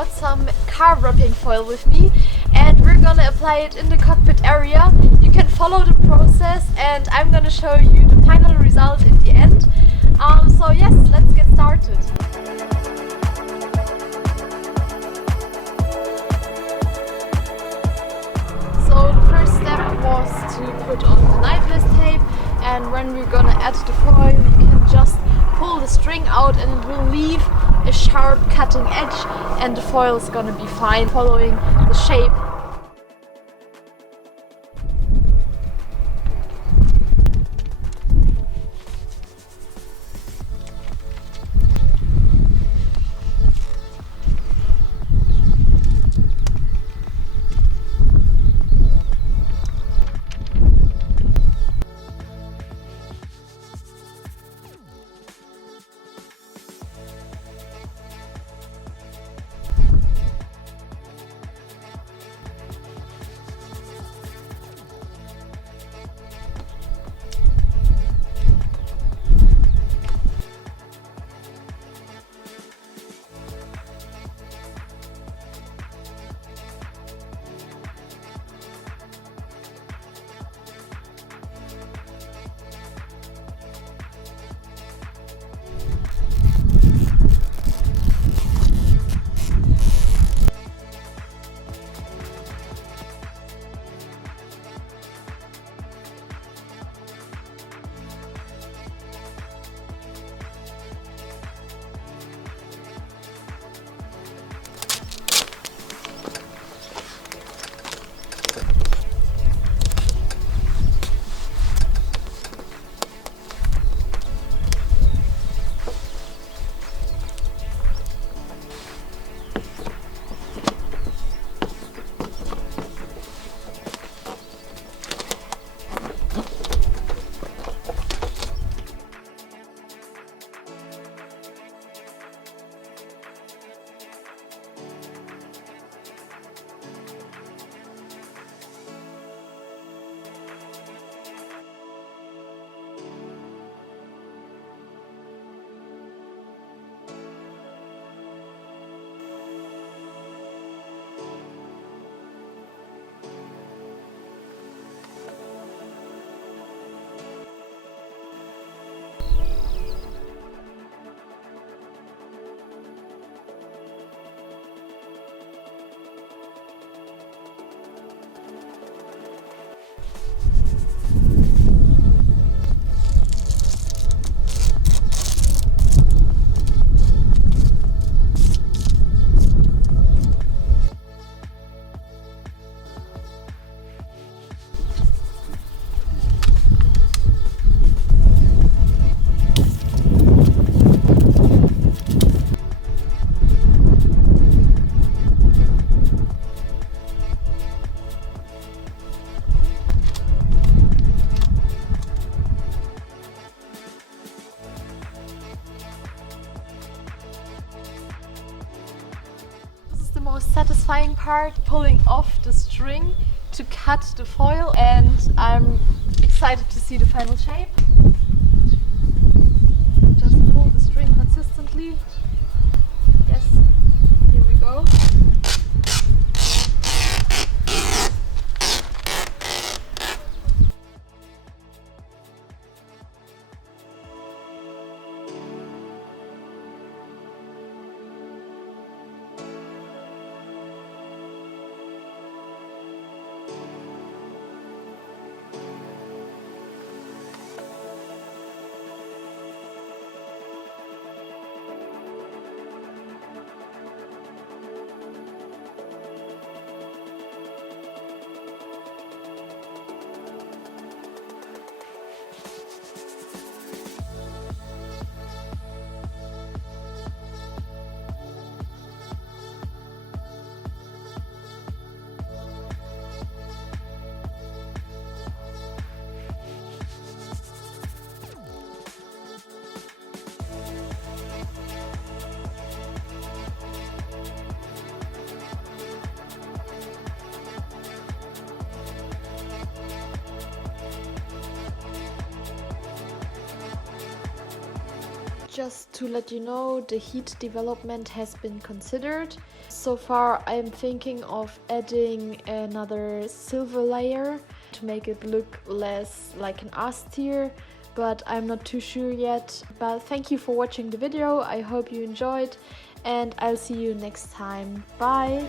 brought some car wrapping foil with me, and we're gonna apply it in the cockpit area. You can follow the process and I'm gonna show you the final result in the end. So yes, let's get started. So the first step was to put on the knifeless tape, and when we're gonna add the foil, you can just pull the string out and it will leave a sharp cutting edge, and the foil is gonna be fine following the shape. The most satisfying part, pulling off the string to cut the foil, and I'm excited to see the final shape. Just pull the string consistently. Yes, here we go. Just to let you know, the heat development has been considered. So far I'm thinking of adding another silver layer to make it look less like an austere, but I'm not too sure yet. But thank you for watching the video, I hope you enjoyed, and I'll see you next time. Bye!